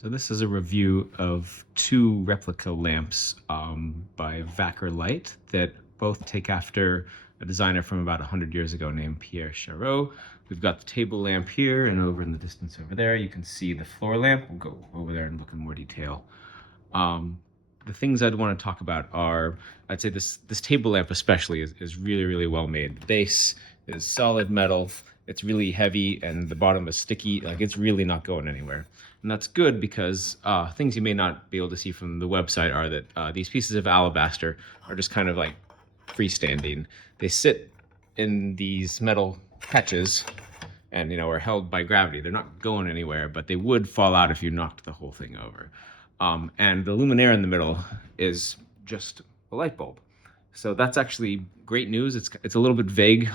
So this is a review of two replica lamps by Vakkerlight that both take after a designer from about 100 years ago named Pierre Charot. We've got the table lamp here, and over in the distance over there you can see the floor lamp. We'll go over there and look in more detail. The things I'd want to talk about are, I'd say this table lamp especially is really, really well made. The base is solid metal, it's really heavy, and the bottom is sticky. Like, it's really not going anywhere. And that's good because things you may not be able to see from the website are that these pieces of alabaster are just kind of like freestanding. They sit in these metal catches and, are held by gravity. They're not going anywhere, but they would fall out if you knocked the whole thing over. And the luminaire in the middle is just a light bulb. So that's actually great news. It's a little bit vague,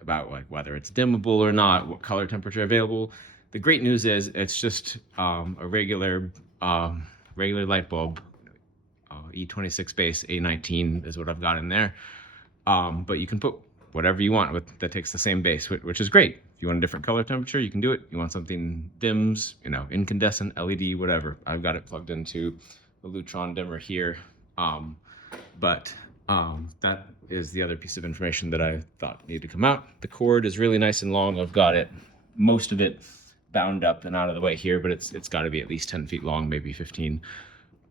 about like whether it's dimmable or not, what color temperature available. The great news is it's just a regular light bulb, E26 base, A19 is what I've got in there. But you can put whatever you want that takes the same base, which is great. If you want a different color temperature, you can do it. You want something dims, incandescent, LED, whatever. I've got it plugged into the Lutron dimmer here. But that is the other piece of information that I thought needed to come out. The cord is really nice and long. I've got most of it bound up and out of the way here, but it's got to be at least 10 feet long, maybe 15.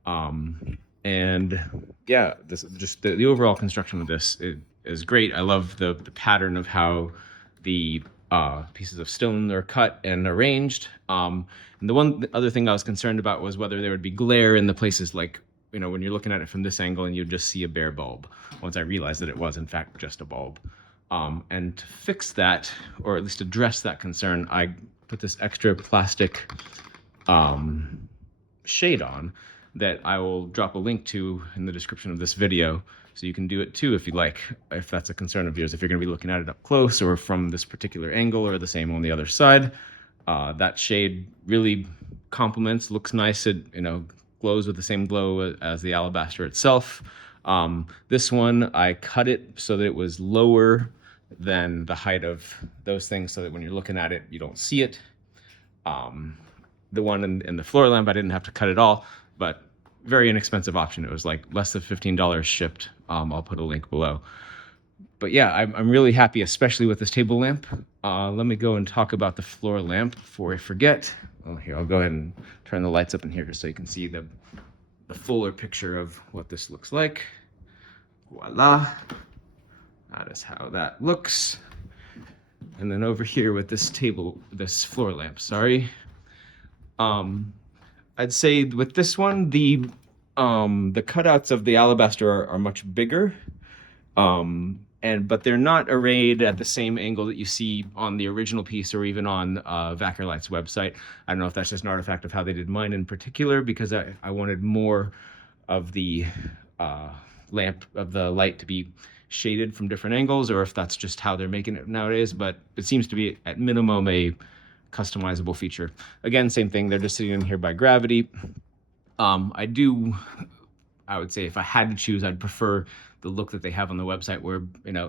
And yeah, the overall construction of this is great. I love the pattern of how the pieces of stone are cut and arranged. And the other thing I was concerned about was whether there would be glare in the places like, when you're looking at it from this angle and you'd just see a bare bulb. Once I realized that it was in fact just a bulb. And to fix that, or at least address that concern, I put this extra plastic shade on that I will drop a link to in the description of this video, so you can do it too if you'd like, if that's a concern of yours, if you're going to be looking at it up close or from this particular angle or the same on the other side. That shade really complements, looks nice. It glows with the same glow as the alabaster itself. This one, I cut it so that it was lower than the height of those things, so that when you're looking at it, you don't see it. The one in the floor lamp, I didn't have to cut it all, but very inexpensive option. It was like less than $15 shipped. I'll put a link below. But yeah, I'm really happy, especially with this table lamp. Let me go and talk about the floor lamp before I forget. Oh, here, I'll go ahead and turn the lights up in here just so you can see the fuller picture of what this looks like. Voila. That is how that looks. And then over here with this floor lamp, sorry. I'd say with this one, the cutouts of the alabaster are much bigger. But they're not arrayed at the same angle that you see on the original piece or even on Vakkerlight's website. I don't know if that's just an artifact of how they did mine in particular, because I wanted more of the light to be shaded from different angles, or if that's just how they're making it nowadays. But it seems to be at minimum a customizable feature. Again, same thing, they're just sitting in here by gravity. I would say if I had to choose, I'd prefer the look that they have on the website, where,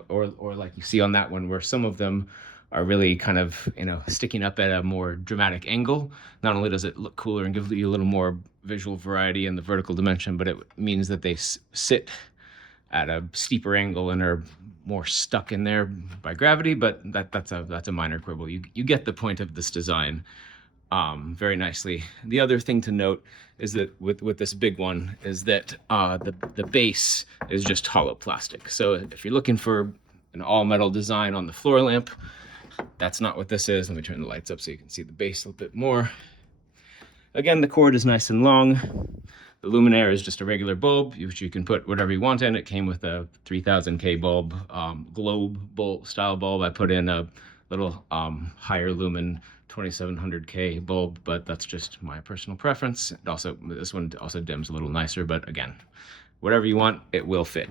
or like you see on that one, where some of them are really kind of, sticking up at a more dramatic angle. Not only does it look cooler and give you a little more visual variety in the vertical dimension, but it means that they sit at a steeper angle and are more stuck in there by gravity. But that's a minor quibble. You get the point of this design very nicely. The other thing to note is that with this big one is that the base is just hollow plastic. So if you're looking for an all metal design on the floor lamp, that's not what this is. Let me turn the lights up so you can see the base a little bit more. Again, the cord is nice and long. The luminaire is just a regular bulb, which you can put whatever you want in. It came with a 3000K bulb, globe style bulb. I put in a little higher lumen 2700K bulb, but that's just my personal preference. This one also dims a little nicer, but again, whatever you want, it will fit.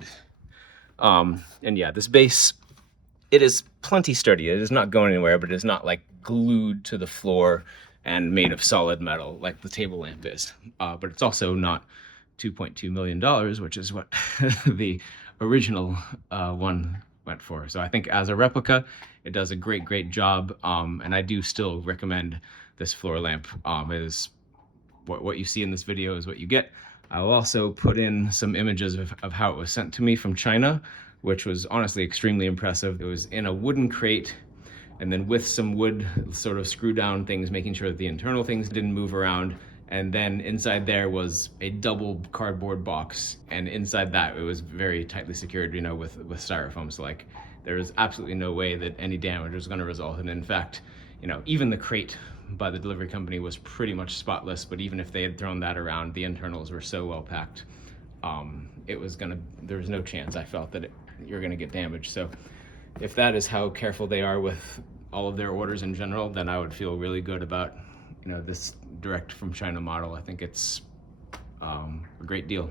And yeah, this base, it is plenty sturdy. It is not going anywhere, but it is not like glued to the floor and made of solid metal like the table lamp is. But it's also not $2.2 million, which is what the original one went for. So I think as a replica, it does a great job. And I do still recommend this floor lamp. It is what you see in this video is what you get. I'll also put in some images of how it was sent to me from China, which was honestly extremely impressive. It was in a wooden crate, and then with some wood sort of screw down things, making sure that the internal things didn't move around. And then inside there was a double cardboard box, and inside that it was very tightly secured, you know, with styrofoam. So like, there was absolutely no way that any damage was going to result. And in fact, you know, even the crate by the delivery company was pretty much spotless. But even if they had thrown that around, the internals were so well packed, there was no chance, I felt, that you're going to get damaged. So if that is how careful they are with all of their orders in general, then I would feel really good about, you know, this direct from China model. I think it's a great deal.